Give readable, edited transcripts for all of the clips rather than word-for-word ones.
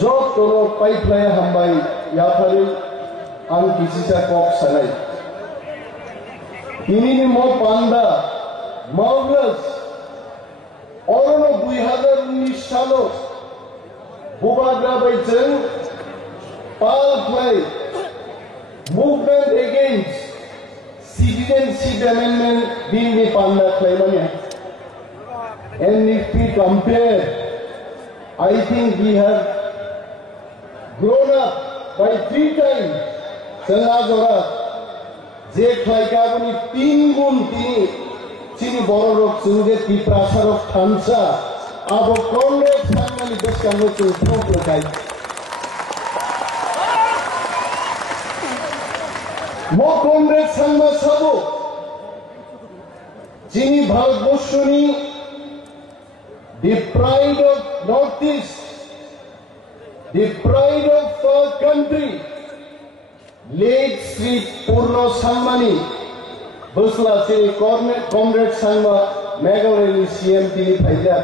job tolo pipeline hambai yathari ang kisisa kok sanai ini ni mo panda marvelous orono 2019 salo bubagra baijeng pathway movement against citizenship amendment bill ni panda claimani and if we compare I think we have grown up by 3 times Sangazora যে খাইকাবনি 3 গুণ তিনি চিনি বড় রোগ সুন্দে তিপ্রাসারক থানসা আবো কংগ্রেস সাংমানি দেশকাঙ্গে চুপ রকাই মো কংগ্রেস সাংমা সাবো চিনি ভারতবর্ষনি the pride of Northeast, the pride of our country, late Sri Purno Sangmani, Busla Sri Comrade Sangma, Megalini CM Tini Phaida.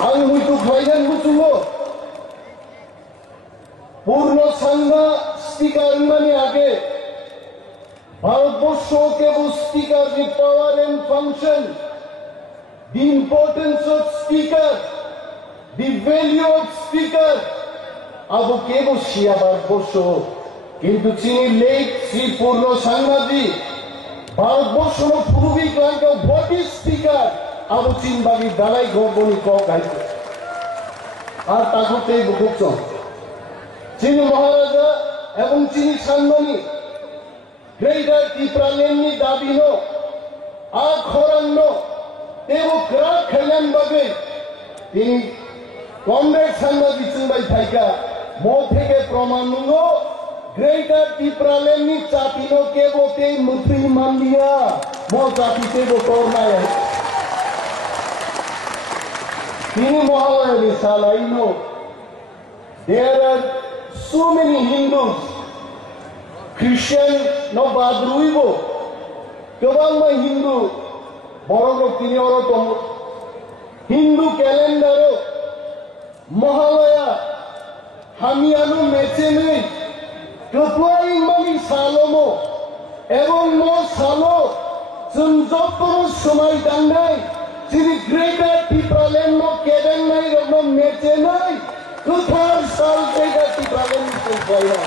Ang Hutu Phaidan Hutulo, Purno Sangma Speaker Mani Age, Bharatbosho Kebu Speaker the power and function. The importance of speaker, the value of speaker. Abu Kebu Shia Bharatbosho, kintu chini late Sri Purno Sangmadi, Bharatbosho no Purubi Klanka what is speaker? Abu Chin Bagi Dalai Gorboni Kok Haite. Ar Takote Bukukson. Chini Maharaja, Ebon Chini Sangmani, Greater Tipralenni Dabino, Ar Khoranno, Democrat Kailan Babe, তিনি কংগ্রেস সাংবাদ বিচুনবাই থাইকা মো থেকে প্রমাণ no greater টিপ্রালেনি চাপিনো কেবোতে মুত্রি মান্ডিয়া মো চাপিতে বকরনায় তিনি Mahalaya সালাইনো there are so many Hindus Christian no badruibo কেবল হিন্দু বড় লোক তিনি ওরকম হিন্দু ক্যালেন্ডারও মহালয়া হামিয়ানু মেচে নেই কেতুয়াই মানি সালমো এবং মো সালো जों যতর সময় দান্নাই যিনি গ্রেটার টিপ্রালেন্ড কেদেন নাই রকম মেচে নাই কোথার সাল গ্রেটার টিপ্রালেন্ড যায় না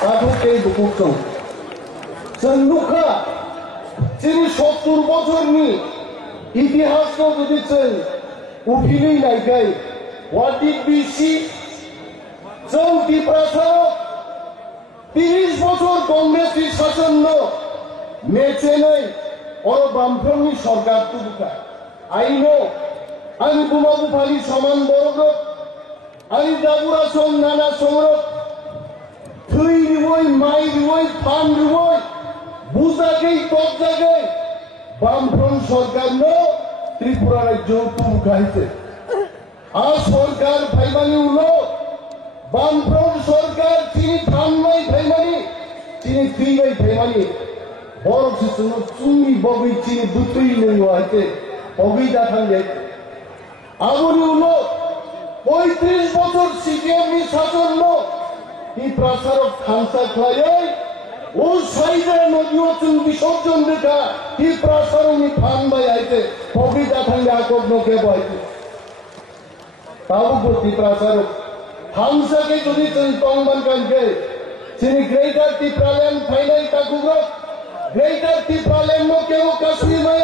তাহলে বুকুকং जों नुखা যিনি 70 বছরনি ইতিহাসকে বুঝিছেন উঠিলেই নাইকাই হোয়াট ডিড বি সি जों ত্রিপুরাসাও 30 বছর কংগ্রেসি শাসন মেচে নাই ওর বামফ্রন্টনি সরকার তুলুকা আইনো আমি বুমাবু ফালি সমান বড় আমি দাবুরা সং নানা সংরক থুই দিবই মাই দিবই ফান দিবই বুঝাকেই টপ জায়গায় বামফ্রন্ট সরকার ত্রিপুরা রাজ্য তুলুকাইছে আর সরকার ভাইমানি উলো বামফ্রন্ট সরকার চিনি থানমাই ভাইমানি চিনি থুইবাই ভাইমানি বড় শিশু চুঙ্গি বগি চিনি দুটোই নেই হয়েছে বগি দেখান যাইতে আগুনি উলো 35 বছর সিপিএম শাসন এই প্রসারক খানসা খাই ও সাইডে নদীও চুন বিসর্জন দেখা এই প্রসারণী ফান বাই আইতে বগি দেখান আকব নকে বইতে তাও প্রতি প্রসারক খানসাকে যদি টংবান কানকে চিনি গ্রেটার টিপ্রাল্যান্ড ফাইনাল তাকুগ্রত ग्रेटर टिप्रालैंड के वो कश्मीर में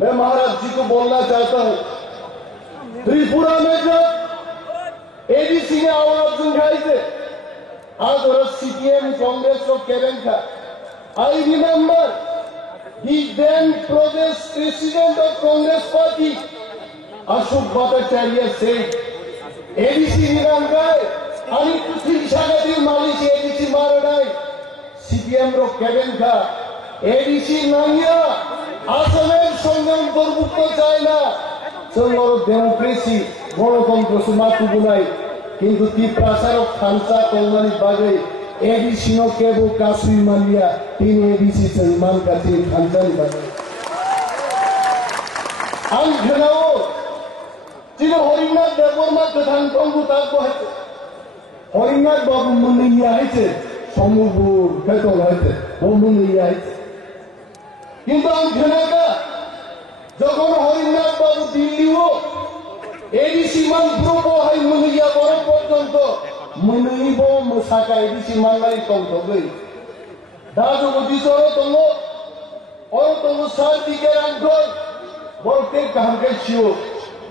मैं महाराज जी को बोलना चाहता हूं त्रिपुरा में जब एडीसी ने आवाज उठाई थे आज और सीपीएम कांग्रेस को केरन था I remember the then Pradesh president of Congress party Ashok Bhattacharya से एडीसी निरंगाय आणि कुछ इशाराती माली से एडीसी मारणाय सीपीएम रो केरन था एडीसी नाइया आसामेर संग्राम दुर्मुक्त चाय ना जों डेमोक्रेसी गणतंत्र समातुबो नाय किन्तु ত্রিপ্রাসারক খানসা কল্যাণী बागै एडीसी नो केबो कासुई मालिया तीन एडीसी सलमान कासे खानसानी बागै आं घनाओ হরিনাথ দেববর্মা প্রধান তঙ্গু তাক হয়েছে হরিনাথ বাবু মনে ইয়ে হয়েছে সমুপুর বেতন হয়েছে ও মনে ইয়ে হয়েছে কিন্তু আমি ঘেনাকা যখন হরিনাথ বাবু দিল্লিও এডিসি মানপ্রব হয় মনে ইয়া বড় পর্যন্ত মনে ইব মশাকা এডিসি মানলাই তঙ্গই দাজগতি চর তঙ্গ और तो वो शांति के अंदर बोलते कहाँ के शिव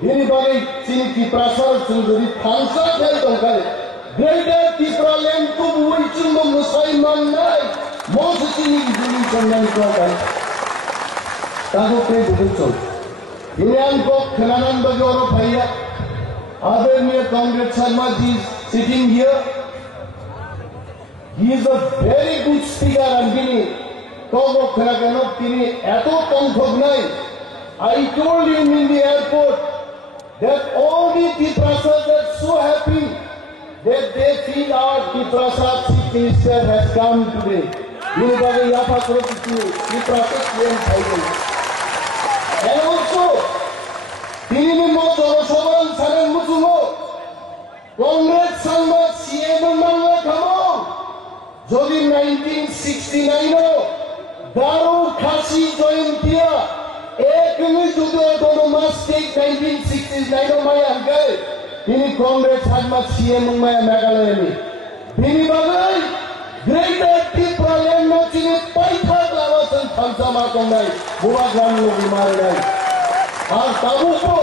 ये बारे चीन की प्रासाद सुंदरी थांसा क्या तो करे ग्रेटर की प्रालेम तो वो इचुंग मुसलमान नहीं मौज चीन की जुली चंदन को करे ताकि पे बुझो ये हमको खनानंद बजोरो भैया आदरणीय Congress Sharma ji sitting here he is a very good speaker and being তবু খেলা কেন তিনি এত সংখ্যক নাই I told him in the airport that all the Tiprasas are so happy that they feel our Tiprasat chief minister has come today. ये बारे यहाँ पर करो कि Tiprasat claim final and also তিনি মত জনসাধারণ ছাড়েন মুচুমো কংগ্রেস সংবাদ সিএম বাংলা খামো যদি 1969 दारू खासी जयंतिया एक में जुदो दोनों मास्टिक 1969 में आगे इन्हीं कांग्रेस हाजमा सीएम में मेघालय में इन्हीं बारे ग्रेटर टिप्रालेन में चीनी पैठा लावासन थांसा मारकोंगाई बुआ ग्राम लोग मारे गए और ताबू को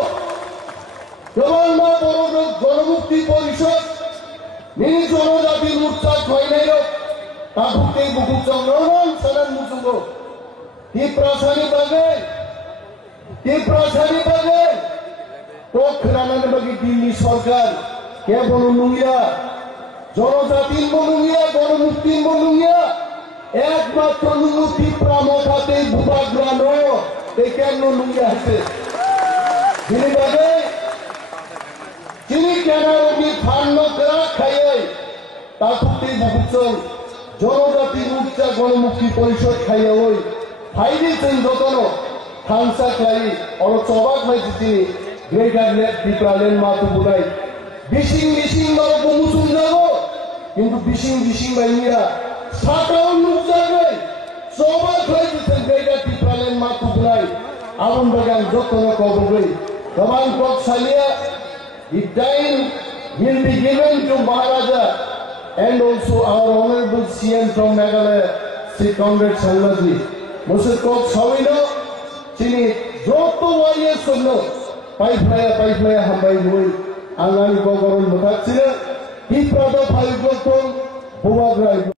जवान मां बोलो जनमुक्ति परिषद इन्हीं जोनों जाती मुर्चा कोई नहीं लो ताबुते बुकु चंद्रमान सनन मुचुगो टिप्रासानी बागे तो खरानाने बागी दिल्ली सरकार के बोलो नुंगिया जनजाति बोलुंगिया जनमुक्ति बोलुंगिया एकमात्र नुंगु टिप्रा मोठाते बुबाग्रानो ते केनो नुंगिया है दिल्ली बागे चिनी केनारो की फानो करा खाये ताबुते बुकु चंग জনজাতি মুক্তা গণমুক্তি পরিষদ খাইয়া ওই ফাইদিছেন যতন থানসা খাই অর চবাক হয়েছে তিনি গ্রেটার লেট টিপ্রালেন মাতু বুড়াই বিশিং বারো মুসুম যাব কিন্তু বিশিং বাইনিরা সাতাও মুখ যাবে চবাক হয়েছেন গ্রেটার টিপ্রালেন মাতু বুড়াই আলম বাগান যতন কবগই গমান কক সালিয়া the time will be given to Maharaja and also our honorable CM from Meghalaya, Sri Comrade Sharmaji. Mr. Kok Sawino, Chini, Joto Warrior Sunno, Pipeline, Hambai Hui, Angani Gogoron Mutatsira, He Prada Pai Goton, Buwagrai.